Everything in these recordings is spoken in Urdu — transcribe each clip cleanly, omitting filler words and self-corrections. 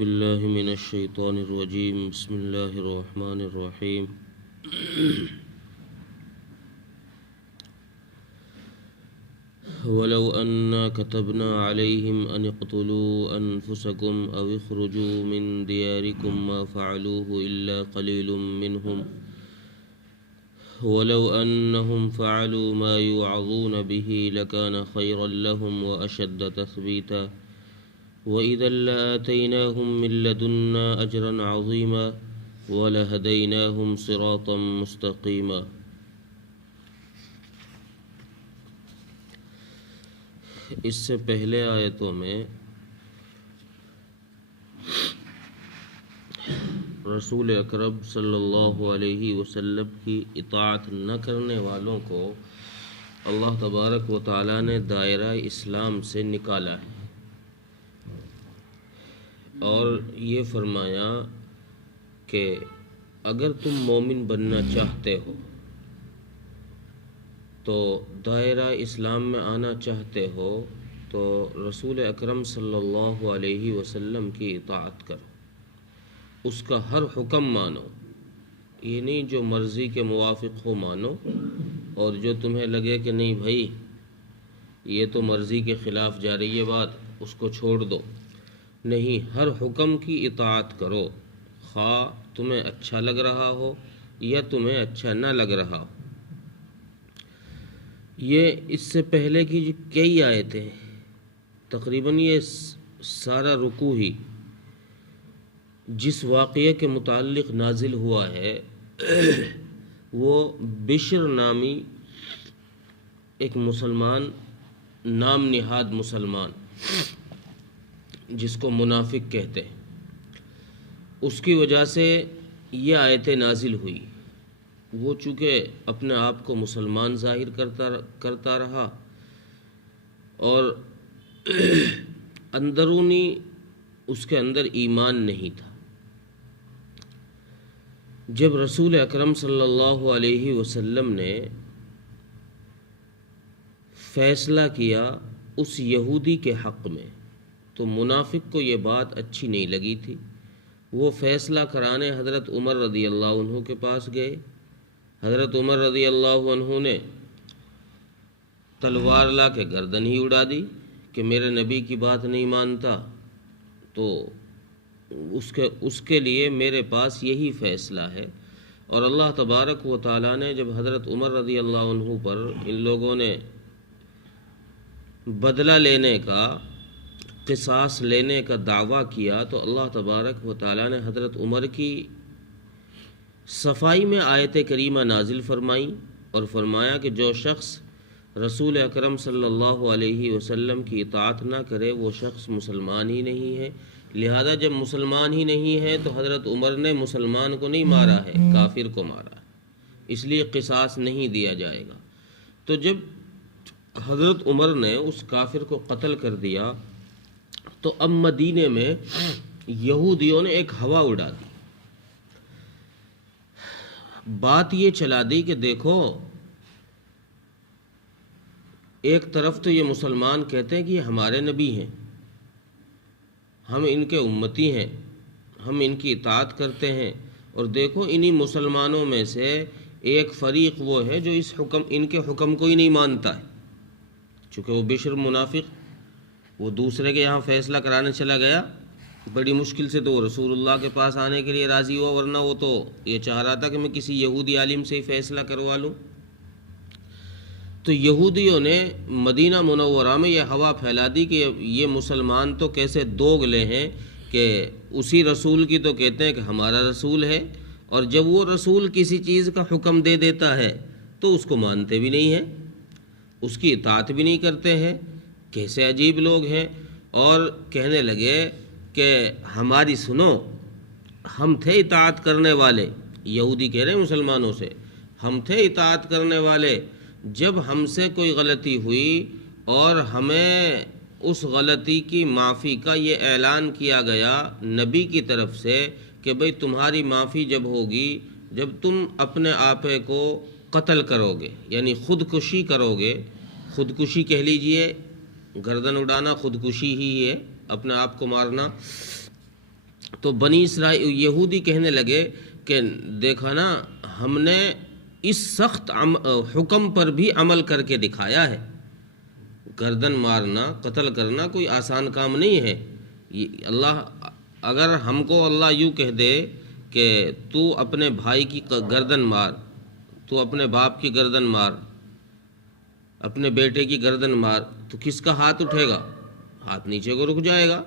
باللہ من الشیطان الرجیم بسم اللہ الرحمن الرحیم ولو أنا كتبنا عليهم أن اقتلوا أنفسكم أو اخرجوا من دياركم ما فعلوه إلا قليل منهم ولو أنهم فعلوا ما يوعظون به لكان خيرا لهم وأشد تثبيتا وإذا لآتيناهم من لدنا أجرا عظيما ولهديناهم صراطا مستقيما۔ اس سے پہلے آیتوں میں رسول اکرم صلی اللہ علیہ وسلم کی اطاعت نہ کرنے والوں کو اللہ تبارک و تعالیٰ نے دائرہ اسلام سے نکالا ہے، اور یہ فرمایا کہ اگر تم مومن بننا چاہتے ہو تو دائرہ اسلام میں آنا چاہتے ہو تو رسول اکرم صلی اللہ علیہ وسلم کی اطاعت کرو، اس کا ہر حکم مانو، یہ نہیں جو مرضی کے موافق ہو مانو، اور جو تمہیں لگے کہ نہیں بھائی یہ تو مرضی کے خلاف جا رہی ہے بات، اس کو چھوڑ دو۔ نہیں، ہر حکم کی اطاعت کرو، خواہ تمہیں اچھا لگ رہا ہو یا تمہیں اچھا نہ لگ رہا ہو۔ یہ اس سے پہلے کی جو کئی آیتیں تقریباً یہ سارا رکوع ہی جس واقعے کے متعلق نازل ہوا ہے وہ بشر نامی ایک مسلمان، نام نہاد مسلمان جس کو منافق کہتے ہیں، اس کی وجہ سے یہ آیتیں نازل ہوئی۔ وہ چونکہ اپنے آپ کو مسلمان ظاہر کرتا رہا اور اندرونی اس کے اندر ایمان نہیں تھا۔ جب رسول اکرم صلی اللہ علیہ وسلم نے فیصلہ کیا اس یہودی کے حق میں تو منافق کو یہ بات اچھی نہیں لگی تھی۔ وہ فیصلہ کرانے حضرت عمر رضی اللہ عنہ کے پاس گئے۔ حضرت عمر رضی اللہ عنہ نے تلوار لا کے گردن ہی اڑا دی کہ میرے نبی کی بات نہیں مانتا تو اس کے لیے میرے پاس یہی فیصلہ ہے۔ اور اللہ تبارک و تعالیٰ نے جب حضرت عمر رضی اللہ عنہ پر ان لوگوں نے بدلہ لینے کا، قصاص لینے کا دعویٰ کیا تو اللہ تبارک و تعالیٰ نے حضرت عمر کی صفائی میں آیت کریمہ نازل فرمائی اور فرمایا کہ جو شخص رسول اکرم صلی اللہ علیہ وسلم کی اطاعت نہ کرے وہ شخص مسلمان ہی نہیں ہے، لہذا جب مسلمان ہی نہیں ہے تو حضرت عمر نے مسلمان کو نہیں مارا ہے، کافر کو مارا ہے، اس لیے قصاص نہیں دیا جائے گا۔ تو جب حضرت عمر نے اس کافر کو قتل کر دیا تو اب مدینے میں یہودیوں نے ایک ہوا اڑا دی، بات یہ چلا دی کہ دیکھو ایک طرف تو یہ مسلمان کہتے ہیں کہ یہ ہمارے نبی ہیں، ہم ان کے امتی ہیں، ہم ان کی اطاعت کرتے ہیں، اور دیکھو انہی مسلمانوں میں سے ایک فریق وہ ہے جو ان کے حکم کو ہی نہیں مانتا ہے، چونکہ وہ بشر منافق وہ دوسرے کے یہاں فیصلہ کرانے چلا گیا، بڑی مشکل سے تو وہ رسول اللہ کے پاس آنے کے لیے راضی ہوا، ورنہ وہ تو یہ چاہ رہا تھا کہ میں کسی یہودی عالم سے ہی فیصلہ کروا لوں۔ تو یہودیوں نے مدینہ منورہ میں یہ ہوا پھیلا دی کہ یہ مسلمان تو کیسے دوگلے ہیں کہ اسی رسول کی تو کہتے ہیں کہ ہمارا رسول ہے، اور جب وہ رسول کسی چیز کا حکم دے دیتا ہے تو اس کو مانتے بھی نہیں ہیں، اس کی اطاعت بھی نہیں کرتے ہیں، کیسے عجیب لوگ ہیں۔ اور کہنے لگے کہ ہماری سنو، ہم تھے اطاعت کرنے والے، یہودی کہہ رہے ہیں مسلمانوں سے، ہم تھے اطاعت کرنے والے، جب ہم سے کوئی غلطی ہوئی اور ہمیں اس غلطی کی معافی کا یہ اعلان کیا گیا نبی کی طرف سے کہ بھئی تمہاری معافی جب ہوگی جب تم اپنے آپے کو قتل کرو گے، یعنی خودکشی کرو گے، خودکشی کہہ لیجئے، گردن اڑانا خودکشی ہی ہے، اپنے آپ کو مارنا، تو بنی اسرائیل یہودی کہنے لگے کہ دیکھا نا ہم نے اس سخت حکم پر بھی عمل کر کے دکھایا ہے. گردن مارنا، قتل کرنا کوئی آسان کام نہیں ہے. اللہ اگر ہم کو اللہ یوں کہہ دے کہ تو اپنے بھائی کی گردن مار، تو اپنے باپ کی گردن مار، اپنے بیٹے کی گردن مار، تو کس کا ہاتھ اٹھے گا؟ ہاتھ نیچے کو رک جائے گا.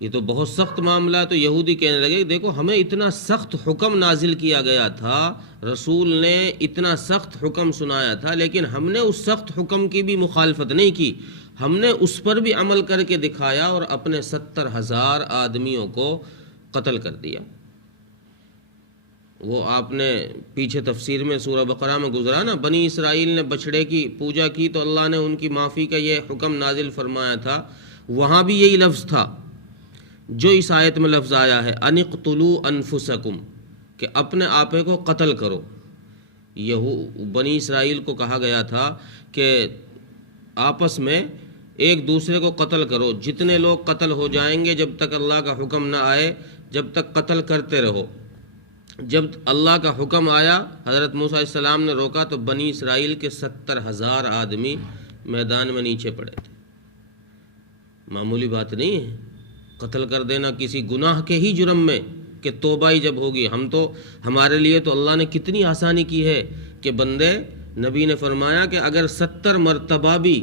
یہ تو بہت سخت معاملہ ہے. تو یہودی کہنے لگے دیکھو ہمیں اتنا سخت حکم نازل کیا گیا تھا، رسول نے اتنا سخت حکم سنایا تھا، لیکن ہم نے اس سخت حکم کی بھی مخالفت نہیں کی، ہم نے اس پر بھی عمل کر کے دکھایا اور اپنے 70,000 آدمیوں کو قتل کر دیا. وہ آپ نے پیچھے تفسیر میں سورہ بقرہ میں گزرا نا، بنی اسرائیل نے بچھڑے کی پوجا کی تو اللہ نے ان کی معافی کا یہ حکم نازل فرمایا تھا. وہاں بھی یہی لفظ تھا جو اس آیت میں لفظ آیا ہے، ان اقتلوا انفسکم، کہ اپنے آپ کو قتل کرو. بنی اسرائیل کو کہا گیا تھا کہ آپس میں ایک دوسرے کو قتل کرو، جتنے لوگ قتل ہو جائیں گے جب تک اللہ کا حکم نہ آئے جب تک قتل کرتے رہو. جب اللہ کا حکم آیا، حضرت موسیٰ علیہ السلام نے روکا تو بنی اسرائیل کے 70,000 آدمی میدان میں نیچے پڑے تھے. معمولی بات نہیں ہے قتل کر دینا کسی گناہ کے ہی جرم میں، کہ توبہ ہی جب ہوگی. ہمارے لیے تو اللہ نے کتنی آسانی کی ہے کہ بندے، نبی نے فرمایا کہ اگر 70 مرتبہ بھی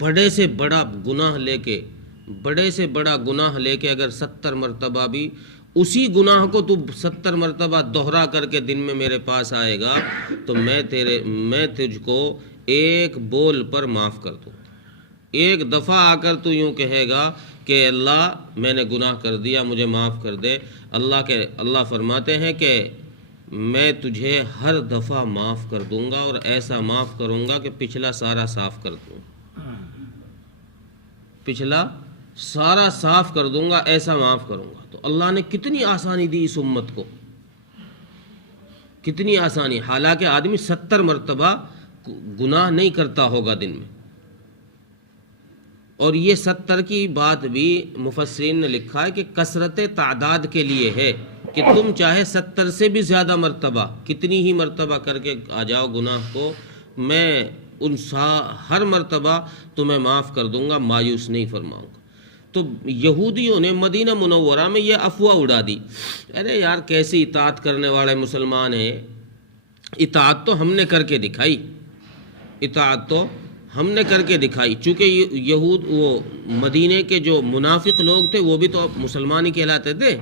بڑے سے بڑا گناہ لے کے اگر 70 مرتبہ بھی اسی گناہ کو تو 70 مرتبہ دوہرا کر کے دن میں میرے پاس آئے گا تو میں تجھ کو ایک بول پر معاف کر دوں. ایک دفعہ آ کر تو یوں کہے گا کہ اللہ میں نے گناہ کر دیا، مجھے معاف کر دے. اللہ فرماتے ہیں کہ میں تجھے ہر دفعہ معاف کر دوں گا، اور ایسا معاف کروں گا کہ پچھلا سارا صاف کر دوں گا، پچھلا سارا صاف کر دوں گا، ایسا معاف کروں گا. تو اللہ نے کتنی آسانی دی اس امت کو، کتنی آسانی. حالانکہ آدمی 70 مرتبہ گناہ نہیں کرتا ہوگا دن میں. اور یہ 70 کی بات بھی مفسرین نے لکھا ہے کہ کثرت تعداد کے لیے ہے، کہ تم چاہے 70 سے بھی زیادہ مرتبہ کتنی ہی مرتبہ کر کے آ جاؤ گناہ کو، میں ہر مرتبہ تمہیں معاف کر دوں گا، مایوس نہیں فرماؤں گا. تو یہودیوں نے مدینہ منورہ میں یہ افواہ اڑا دی، ارے یار کیسی اطاعت کرنے والے مسلمان ہیں، اطاعت تو ہم نے کر کے دکھائی، اطاعت تو ہم نے کر کے دکھائی. چونکہ یہود وہ مدینے کے جو منافق لوگ تھے وہ بھی تو مسلمان ہی کہلاتے تھے،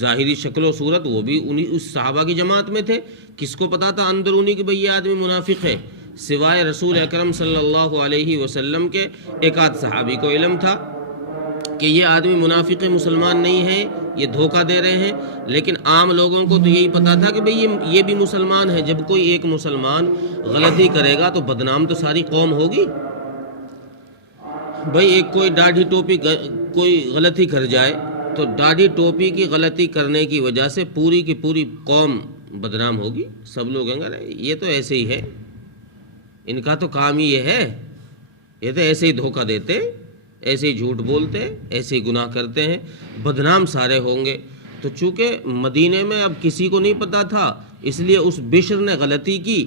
ظاہری شکل و صورت وہ بھی اس صحابہ کی جماعت میں تھے. کس کو پتا تھا اندرونی کہ بھئی یہ آدمی منافق ہے؟ سوائے رسول اکرم صلی اللہ علیہ وسلم کے ایک آدھ صحابی کو علم تھا کہ یہ آدمی منافق مسلمان نہیں ہے، یہ دھوکہ دے رہے ہیں. لیکن عام لوگوں کو تو یہی پتا تھا کہ بھئی یہ بھی مسلمان ہے. جب کوئی ایک مسلمان غلطی کرے گا تو بدنام تو ساری قوم ہوگی. بھئی ایک کوئی داڑھی ٹوپی کوئی غلطی کر جائے تو داڑھی ٹوپی کی غلطی کرنے کی وجہ سے پوری کی پوری قوم بدنام ہوگی. سب لوگ کہیں گے یہ تو ایسے ہی ہے، ان کا تو کام ہی یہ ہے، یہ تو ایسے ہی دھوکہ دیتے، ایسے ہی جھوٹ بولتے، ایسے ہی گناہ کرتے ہیں، بدنام سارے ہوں گے. تو چونکہ مدینے میں اب کسی کو نہیں پتا تھا، اس لیے اس بشر نے غلطی کی،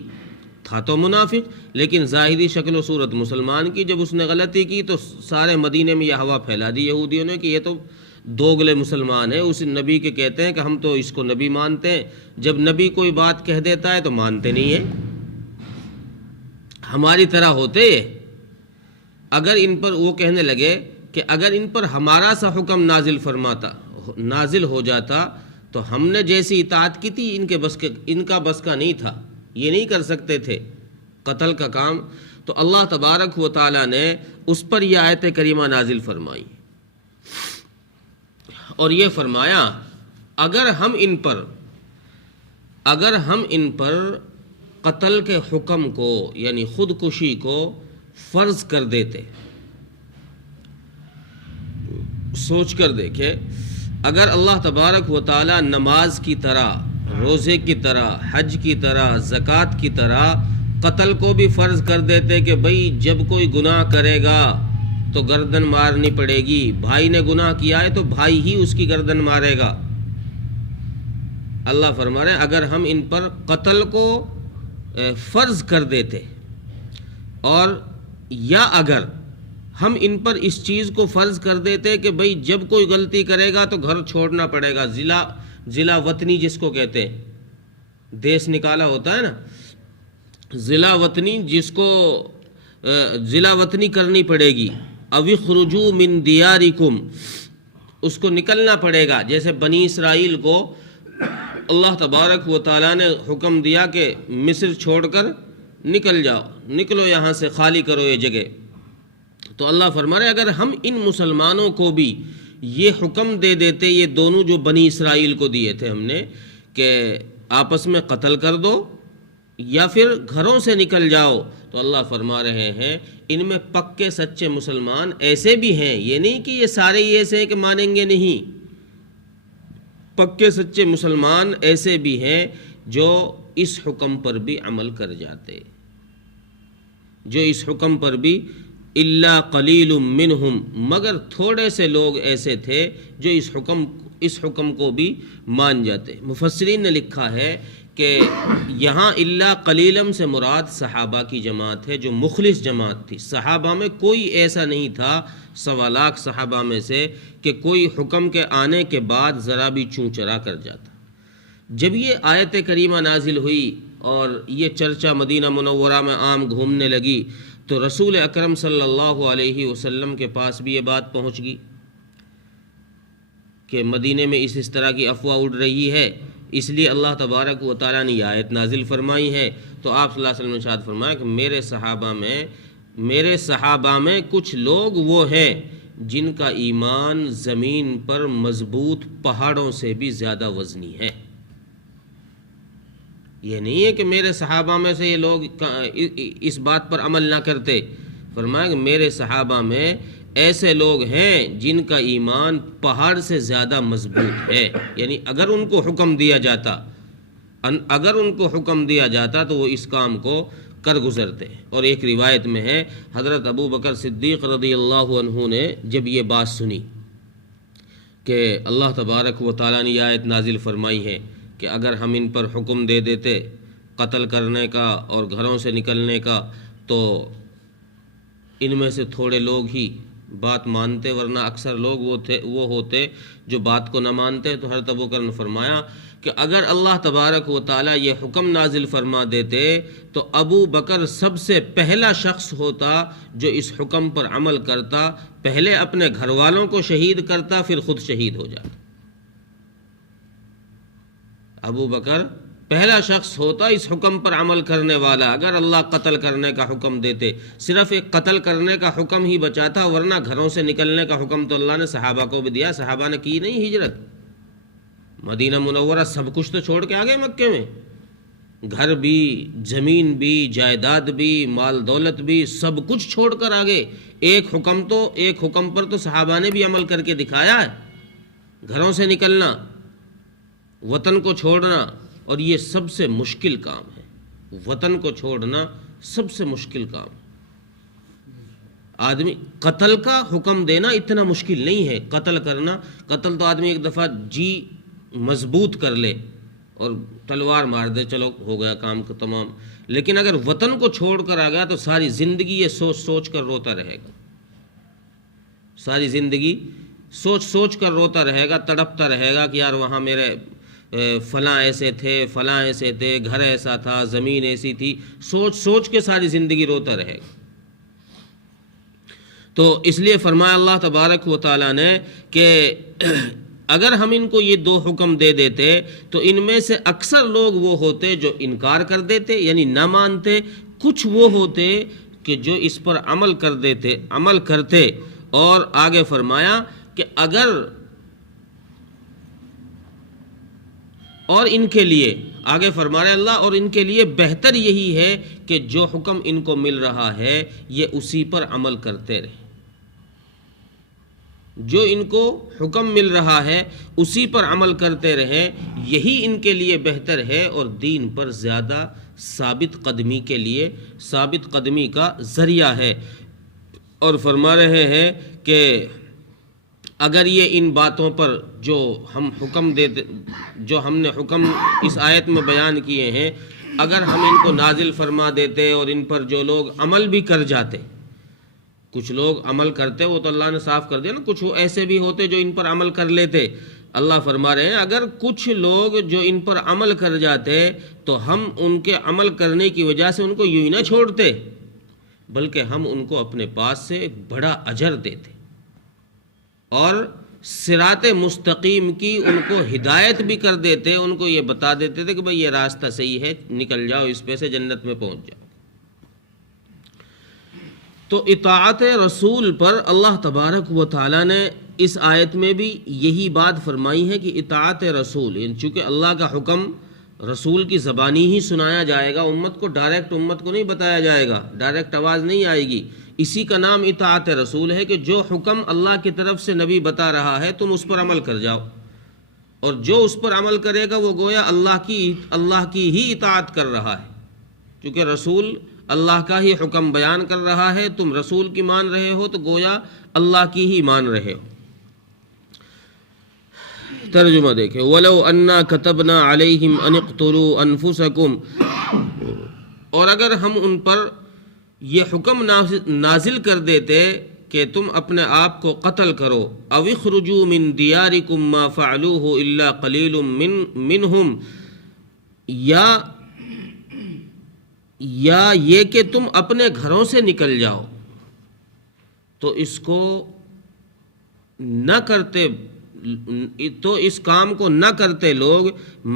تھا تو منافق لیکن ظاہری شکل و صورت مسلمان کی. جب اس نے غلطی کی تو سارے مدینے میں یہ ہوا پھیلا دی یہودیوں نے کہ یہ تو دوگلے مسلمان ہیں. اس نبی کے کہتے ہیں کہ ہم تو اس کو نبی مانتے ہیں، جب نبی کوئی بات کہہ دیتا ہے تو مانتے نہیں ہیں، ہماری طرح ہوتے. اگر ان پر وہ کہنے لگے کہ اگر ان پر ہمارا سا حکم نازل ہو جاتا تو ہم نے جیسی اطاعت کی تھی ان کا بس کا نہیں تھا، یہ نہیں کر سکتے تھے قتل کا کام. تو اللہ تبارک و تعالی نے اس پر یہ آیت کریمہ نازل فرمائی اور یہ فرمایا اگر ہم ان پر قتل کے حکم کو یعنی خودکشی کو فرض کر دیتے. سوچ کر دیکھے اگر اللہ تبارک و تعالی نماز کی طرح، روزے کی طرح، حج کی طرح، زکوٰۃ کی طرح قتل کو بھی فرض کر دیتے کہ بھئی جب کوئی گناہ کرے گا تو گردن مارنی پڑے گی، بھائی نے گناہ کیا ہے تو بھائی ہی اس کی گردن مارے گا۔ اللہ فرما رہے ہیں اگر ہم ان پر قتل کو فرض کر دیتے، اور یا اگر ہم ان پر اس چیز کو فرض کر دیتے کہ بھئی جب کوئی غلطی کرے گا تو گھر چھوڑنا پڑے گا، ضلع وطنی جس کو کہتے ہیں، دیس نکالا ہوتا ہے نا، ضلع وطنی، جس کو ضلع وطنی کرنی پڑے گی، او اخرجوا من دیارکم، اس کو نکلنا پڑے گا۔ جیسے بنی اسرائیل کو اللہ تبارک و تعالیٰ نے حکم دیا کہ مصر چھوڑ کر نکل جاؤ، نکلو یہاں سے، خالی کرو یہ جگہ، تو اللہ فرما رہے اگر ہم ان مسلمانوں کو بھی یہ حکم دے دیتے، یہ دونوں جو بنی اسرائیل کو دیے تھے ہم نے، کہ آپس میں قتل کر دو یا پھر گھروں سے نکل جاؤ، تو اللہ فرما رہے ہیں ان میں پکے سچے مسلمان ایسے بھی ہیں، یہ نہیں کہ یہ سارے ہی ایسے ہیں کہ مانیں گے نہیں، پکے سچے مسلمان ایسے بھی ہیں جو اس حکم پر بھی عمل کر جاتے، جو اس حکم پر بھی، الا قلیل منہم، مگر تھوڑے سے لوگ ایسے تھے جو اس حکم کو بھی مان جاتے۔ مفسرین نے لکھا ہے کہ یہاں الا قلیلم سے مراد صحابہ کی جماعت ہے جو مخلص جماعت تھی۔ صحابہ میں کوئی ایسا نہیں تھا، 1.25 لاکھ صحابہ میں سے، کہ کوئی حکم کے آنے کے بعد ذرا بھی چوں چرا کر جاتا۔ جب یہ آیت کریمہ نازل ہوئی اور یہ چرچا مدینہ منورہ میں عام گھومنے لگی، تو رسول اکرم صلی اللہ علیہ وسلم کے پاس بھی یہ بات پہنچ گئی کہ مدینے میں اس طرح کی افواہ اڑ رہی ہے، اس لیے اللہ تبارک و تعالیٰ نے یہ آیت نازل فرمائی ہے۔ تو آپ صلی اللہ علیہ وسلم نے ارشاد فرمایا کہ میرے صحابہ میں کچھ لوگ وہ ہیں جن کا ایمان زمین پر مضبوط پہاڑوں سے بھی زیادہ وزنی ہے۔ یہ نہیں ہے کہ میرے صحابہ میں سے یہ لوگ اس بات پر عمل نہ کرتے، فرمایا کہ میرے صحابہ میں ایسے لوگ ہیں جن کا ایمان پہاڑ سے زیادہ مضبوط ہے، یعنی اگر ان کو حکم دیا جاتا تو وہ اس کام کو کر گزرتے۔ اور ایک روایت میں ہے حضرت ابو بکر صدیق رضی اللہ عنہ نے جب یہ بات سنی کہ اللہ تبارک و تعالیٰ نے یہ آیت نازل فرمائی ہے کہ اگر ہم ان پر حکم دے دیتے قتل کرنے کا اور گھروں سے نکلنے کا تو ان میں سے تھوڑے لوگ ہی بات مانتے، ورنہ اکثر لوگ وہ ہوتے جو بات کو نہ مانتے۔ تو حضرت ابو بکر نے فرمایا کہ اگر اللہ تبارک و تعالیٰ یہ حکم نازل فرما دیتے تو ابو بکر سب سے پہلا شخص ہوتا جو اس حکم پر عمل کرتا، پہلے اپنے گھر والوں کو شہید کرتا، پھر خود شہید ہو جاتا۔ ابو بکر پہلا شخص ہوتا اس حکم پر عمل کرنے والا، اگر اللہ قتل کرنے کا حکم دیتے، صرف ایک قتل کرنے کا حکم ہی بچا تھا، ورنہ گھروں سے نکلنے کا حکم تو اللہ نے صحابہ کو بھی دیا۔ صحابہ نے کی نہیں ہجرت، مدینہ منورہ سب کچھ تو چھوڑ کے آگئے مکے میں، گھر بھی، زمین بھی، جائیداد بھی، مال دولت بھی، سب کچھ چھوڑ کر آگئے۔ ایک حکم پر تو صحابہ نے بھی عمل کر کے دکھایا ہے، گھروں سے نکلنا، وطن کو چھوڑنا، اور یہ سب سے مشکل کام ہے۔ وطن کو چھوڑنا سب سے مشکل کام ہے۔ آدمی قتل کا حکم دینا اتنا مشکل نہیں ہے، قتل تو آدمی ایک دفعہ جی مضبوط کر لے اور تلوار مار دے، چلو ہو گیا کام کا تمام، لیکن اگر وطن کو چھوڑ کر آ گیا تو ساری زندگی یہ سوچ کر روتا رہے گا، ساری زندگی سوچ کر روتا رہے گا، تڑپتا رہے گا کہ یار وہاں میرے فلاں ایسے تھے، گھر ایسا تھا، زمین ایسی تھی، سوچ کے ساری زندگی روتا رہے گا۔ تو اس لیے فرمایا اللہ تبارک و تعالیٰ نے کہ اگر ہم ان کو یہ 2 حکم دے دیتے تو ان میں سے اکثر لوگ وہ ہوتے جو انکار کر دیتے، یعنی نہ مانتے، کچھ وہ ہوتے کہ جو اس پر عمل کرتے۔ اور آگے فرمایا کہ اور ان کے لیے آگے فرما رہے اللہ، اور ان کے لیے بہتر یہی ہے کہ جو حکم ان کو مل رہا ہے یہ اسی پر عمل کرتے رہیں، جو ان کو حکم مل رہا ہے اسی پر عمل کرتے رہیں، یہی ان کے لیے بہتر ہے اور دین پر زیادہ ثابت قدمی کا ذریعہ ہے۔ اور فرما رہے ہیں کہ اگر یہ ان باتوں پر جو ہم نے حکم اس آیت میں بیان کیے ہیں، اگر ہم ان کو نازل فرما دیتے اور ان پر جو لوگ عمل بھی کر جاتے، کچھ لوگ عمل کرتے، وہ تو اللہ نے صاف کر دیا نا، کچھ ایسے بھی ہوتے جو ان پر عمل کر لیتے. اللہ فرما رہے ہیں اگر کچھ لوگ جو ان پر عمل کر جاتے تو ہم ان کے عمل کرنے کی وجہ سے ان کو یوں ہی نہ چھوڑتے، بلکہ ہم ان کو اپنے پاس سے ایک بڑا اجر دیتے اور صراط مستقیم کی ان کو ہدایت بھی کر دیتے، ان کو یہ بتا دیتے تھے کہ بھئی یہ راستہ صحیح ہے، نکل جاؤ اس پہ سے، جنت میں پہنچ جاؤ. تو اطاعت رسول پر اللہ تبارک و تعالیٰ نے اس آیت میں بھی یہی بات فرمائی ہے کہ اطاعت رسول، چونکہ اللہ کا حکم رسول کی زبانی ہی سنایا جائے گا، امت کو ڈائریکٹ امت کو نہیں بتایا جائے گا، ڈائریکٹ آواز نہیں آئے گی. اسی کا نام اطاعت رسول ہے کہ جو حکم اللہ کی طرف سے نبی بتا رہا ہے تم اس پر عمل کر جاؤ، اور جو اس پر عمل کرے گا وہ گویا اللہ کی ہی اطاعت کر رہا ہے، کیونکہ رسول اللہ کا ہی حکم بیان کر رہا ہے، تم رسول کی مان رہے ہو تو گویا اللہ کی ہی مان رہے ہو. ترجمہ دیکھیں، وَلَوْ أَنَّا كَتَبْنَا عَلَيْهِمْ أَنِ اقْتُلُوا أَنفُسَكُمْ، اور اگر ہم ان پر یہ حکم نازل کر دیتے کہ تم اپنے آپ کو قتل کرو، أَوْ اخْرُجُوا مِن دِيَارِكُمْ مَا فَعَلُوهُ إِلَّا قَلِيلٌ مِّنْهُمْ، یا یہ کہ تم اپنے گھروں سے نکل جاؤ، تو اس کو نہ کرتے، تو اس کام کو نہ کرتے لوگ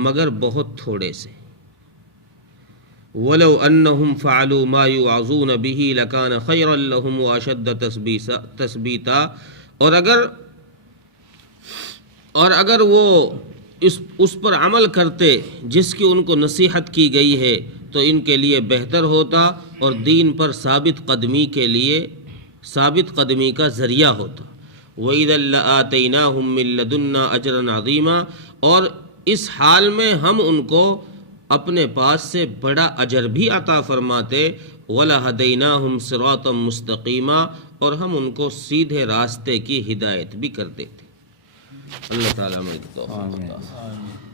مگر بہت تھوڑے سے. وَلَوْ أَنَّهُمْ فَعَلُوا مَا يُوعَظُونَ بِهِ لَكَانَ خَيْرًا لَهُمْ وَأَشَدَّ تَثْبِيتًا، اور اگر وہ اس پر عمل کرتے جس کی ان کو نصیحت کی گئی ہے تو ان کے لیے بہتر ہوتا اور دین پر ثابت قدمی کا ذریعہ ہوتا. وَإِذًا لَآتَيْنَاهُم مِّن لَّدُنَّا أَجْرًا عَظِيمًا، اور اس حال میں ہم ان کو اپنے پاس سے بڑا اجر بھی عطا فرماتے. وَلَهَدَيْنَاهُمْ صِرَاطًا مُسْتَقِيمًا، اور ہم ان کو سیدھے راستے کی ہدایت بھی کر دیتے. اللہ تعالیٰ ہمیں توفیق عطا فرمائے.